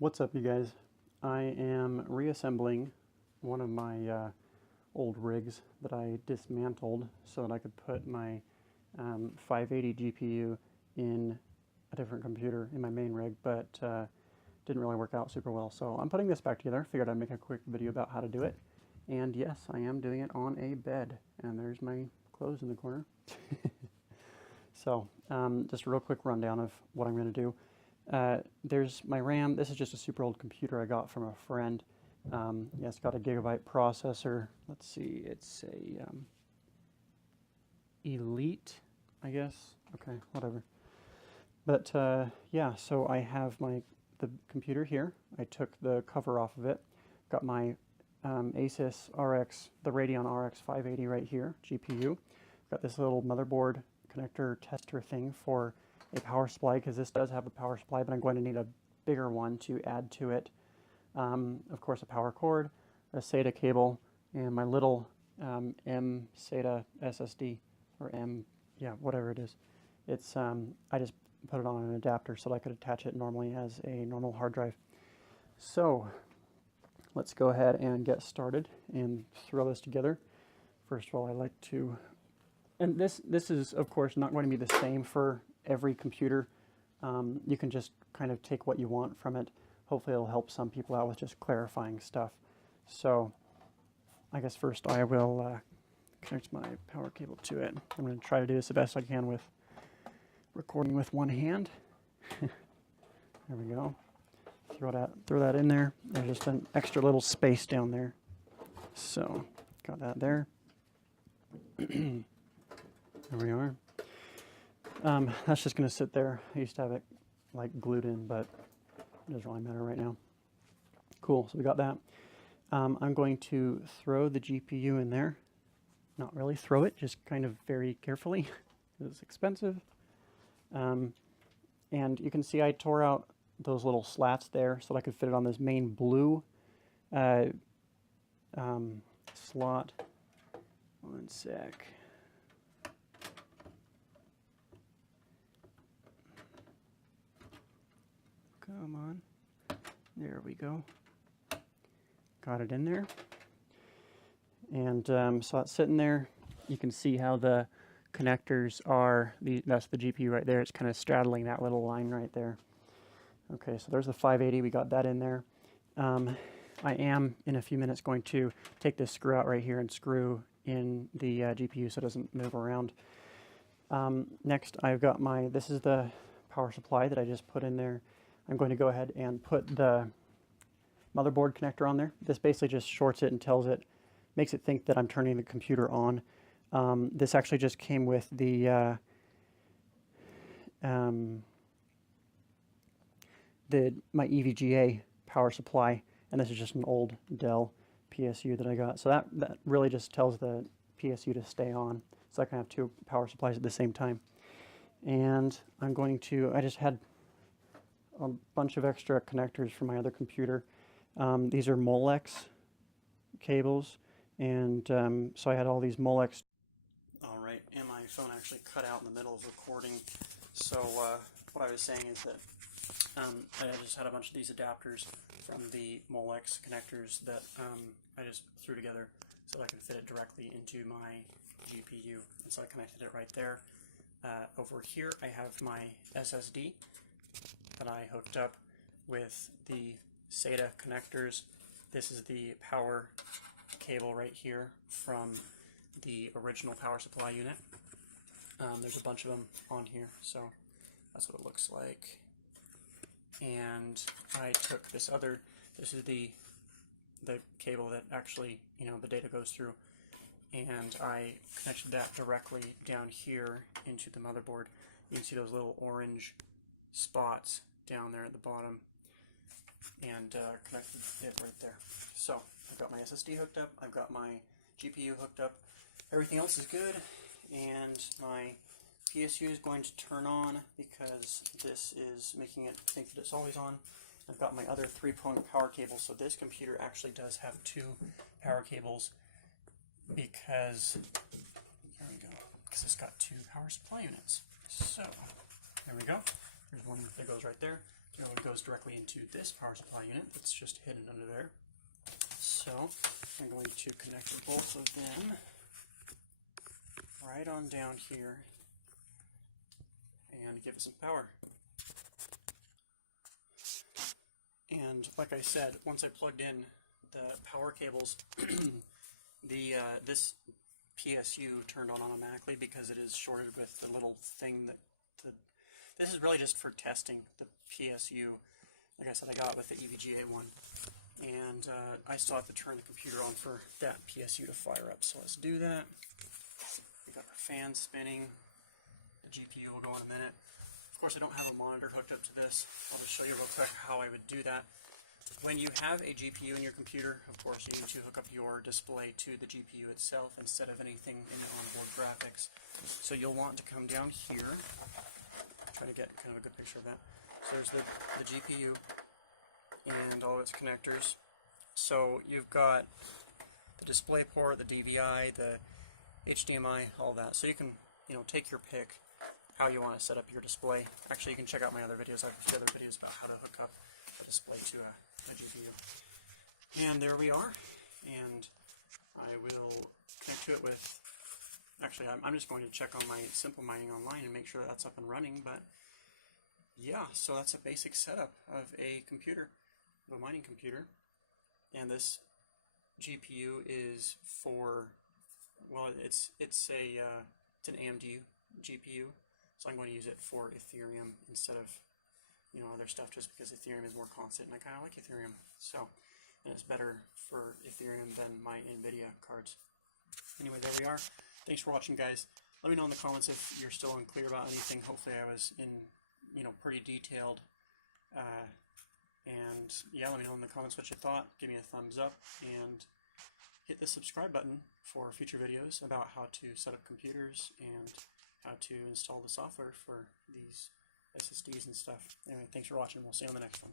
What's up, you guys? I am reassembling one of my old rigs that I dismantled so that I could put my 580 GPU in a different computer in my main rig, but didn't really work out super well. So I'm putting this back together. Figured I'd make a quick video about how to do it. And yes, I am doing it on a bed. And there's my clothes in the corner. So just a real quick rundown of what I'm going to do. There's my RAM. This is just a super old computer I got from a friend. Yeah, it's got a gigabyte processor. Let's see, it's a Elite, I guess. Okay, whatever. But yeah, so I have the computer here. I took the cover off of it. Got my Asus RX, the Radeon RX 580 right here, GPU. Got this little motherboard connector tester thing for a power supply, because this does have a power supply, but I'm going to need a bigger one to add to it. Of course, a power cord, a SATA cable, and my little M SATA SSD, or M, yeah, whatever it is. It's I just put it on an adapter so that I could attach it normally as a normal hard drive. So let's go ahead and get started and throw this together. First of all, I like to, and this is of course not going to be the same for every computer. You can just kind of take what you want from it. Hopefully it'll help some people out with just clarifying stuff. So I guess first I will connect my power cable to it. I'm going to try to do this the best I can with recording with one hand. There we go. Throw that in there. There's just an extra little space down there. So got that there. There we are. That's just going to sit there. I used to have it like glued in, but it doesn't really matter right now. Cool, so we got that. I'm going to throw the GPU in there. Not really throw it, just kind of very carefully. It's expensive. And you can see I tore out those little slats there so that I could fit it on this main blue slot. One sec. Come on. There we go. Got it in there. And so it's sitting there. You can see how the connectors are. That's the GPU right there. It's kind of straddling that little line right there. Okay, so there's the 580. We got that in there. I am, in a few minutes, going to take this screw out right here and screw in the GPU so it doesn't move around. Next, I've got this is the power supply that I just put in there. I'm going to go ahead and put the motherboard connector on there. This basically just shorts it and makes it think that I'm turning the computer on. This actually just came with my EVGA power supply, and this is just an old Dell PSU that I got. So that really just tells the PSU to stay on, so I can have two power supplies at the same time. And I just had a bunch of extra connectors for my other computer. These are Molex cables, and so I had all these Molex. All right, and my phone actually cut out in the middle of recording. So what I was saying is that I just had a bunch of these adapters from the Molex connectors that I just threw together so that I can fit it directly into my GPU. And so I connected it right there. Over here I have my SSD that I hooked up with the SATA connectors. This is the power cable right here from the original power supply unit. There's a bunch of them on here, so that's what it looks like. And I took this is the cable that actually, the data goes through, and I connected that directly down here into the motherboard. You can see those little orange spots down there at the bottom, and connected it right there. So I've got my SSD hooked up, I've got my GPU hooked up, everything else is good, and my PSU is going to turn on because this is making it think that it's always on. I've got my other 3-prong power cable, so this computer actually does have 2 power cables because, there we go, because it's got 2 power supply units. So there we go. There's one that goes right there. it goes directly into this power supply unit that's just hidden under there. So I'm going to connect both of them right on down here and give it some power. And like I said, once I plugged in the power cables, this PSU turned on automatically because it is shorted with the little thing that this is really just for testing the PSU. Like I said, I got it with the EVGA one, and I still have to turn the computer on for that PSU to fire up. So let's do that. We got our fan spinning. The GPU will go in a minute. Of course, I don't have a monitor hooked up to this. I'll just show you real quick how I would do that. When you have a GPU in your computer, of course, you need to hook up your display to the GPU itself instead of anything in the onboard graphics. So you'll want to come down here. Try to get kind of a good picture of that. So there's the GPU and all of its connectors. So you've got the display port, the DVI, the HDMI, all that. So you can, take your pick how you want to set up your display. Actually, you can check out my other videos. I have a few other videos about how to hook up a display to a GPU. And there we are. And I will connect to it with, actually I'm just going to check on my SimpleMining online and make sure that's up and running. But yeah, so that's a basic setup of a computer, of a mining computer. And this GPU is for, well, it's an AMD GPU. So I'm going to use it for Ethereum instead of, other stuff, just because Ethereum is more constant, and I kind of like Ethereum. So, and it's better for Ethereum than my NVIDIA cards. Anyway, there we are. Thanks for watching, guys. Let me know in the comments if you're still unclear about anything. Hopefully I was in, pretty detailed. And yeah, let me know in the comments what you thought. Give me a thumbs up and hit the subscribe button for future videos about how to set up computers and how to install the software for these SSDs and stuff. Anyway, thanks for watching. We'll see you on the next one.